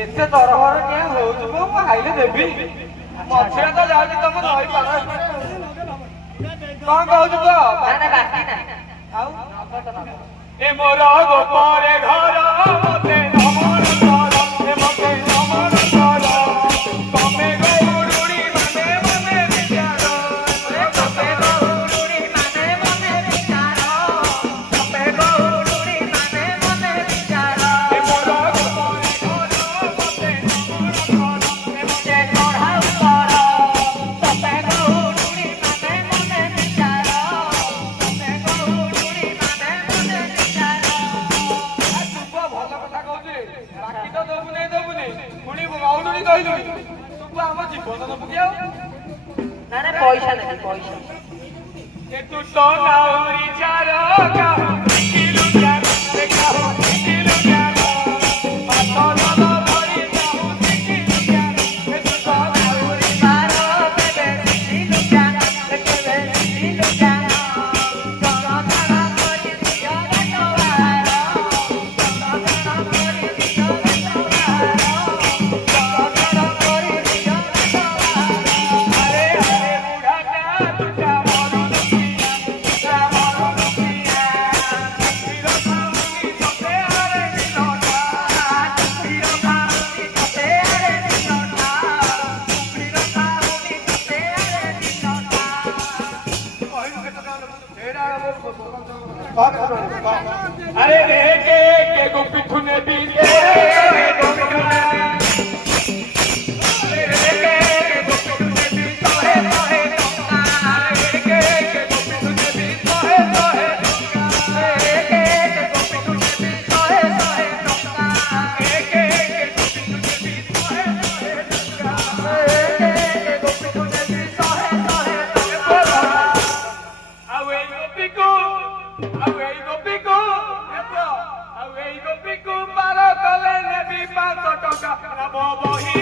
ଏତେ ତରହର କିଏ ହଉଛୁ ମୁଁ ଖାଇଲେ ଦେବି ମଝିରେ ତ ଯାଉଛି ତମ ନଈ ପାର କଣ କହୁଛୁ କହ ଆଉ ଏ ମୋର ଗୋପରେ ଘର ମତେ ନମନ କର ଏ ମତେ ନମନ କର ତମେ ଗୌରୁଣୀ ମାନେ ମନେ ବିଚାର ଏ ତମେ ଗୌରୁଣୀ ମାନେ ମନେ ବିଚାର ତମେ ଗୌରୁଣୀ ମାନେ ମନେ ବିଚାର ଏ ମୋର ଗୋପରେ ଘର ମତେ ନମନ କର ଏ ମତେ ଚଢ଼ାଉ କର ତମେ ଗୌରୁଣୀ ମାନେ ମନେ ବିଚାର ତମେ ଗୌରୁଣୀ ମାନେ ମନେ ବିଚାର ଭଲ କଥା କହୁଛୁ ବାକି ତ ଦବୁନି ପୁଣି ଗୌରୁଣୀ କହିଲୁ ତୁ ଆମ ଜୀବନ ଦବୁ କି ଆଉ ନା ପଇସା ନେବି ପଇସା ଏ ତୁ ତ ନାଉରି ଚାର କାହୁ କିଲୁ ଚାର ସେ କାହୁ କିଲୁ ଚାର ପାତ ଦଲ ଧରି କାହୁ କିଲୁ ଚାର ଏ ତୁ ତ ନାଉରି ଚାର କେବେ अरे रे के गोपी थुने भी Bobo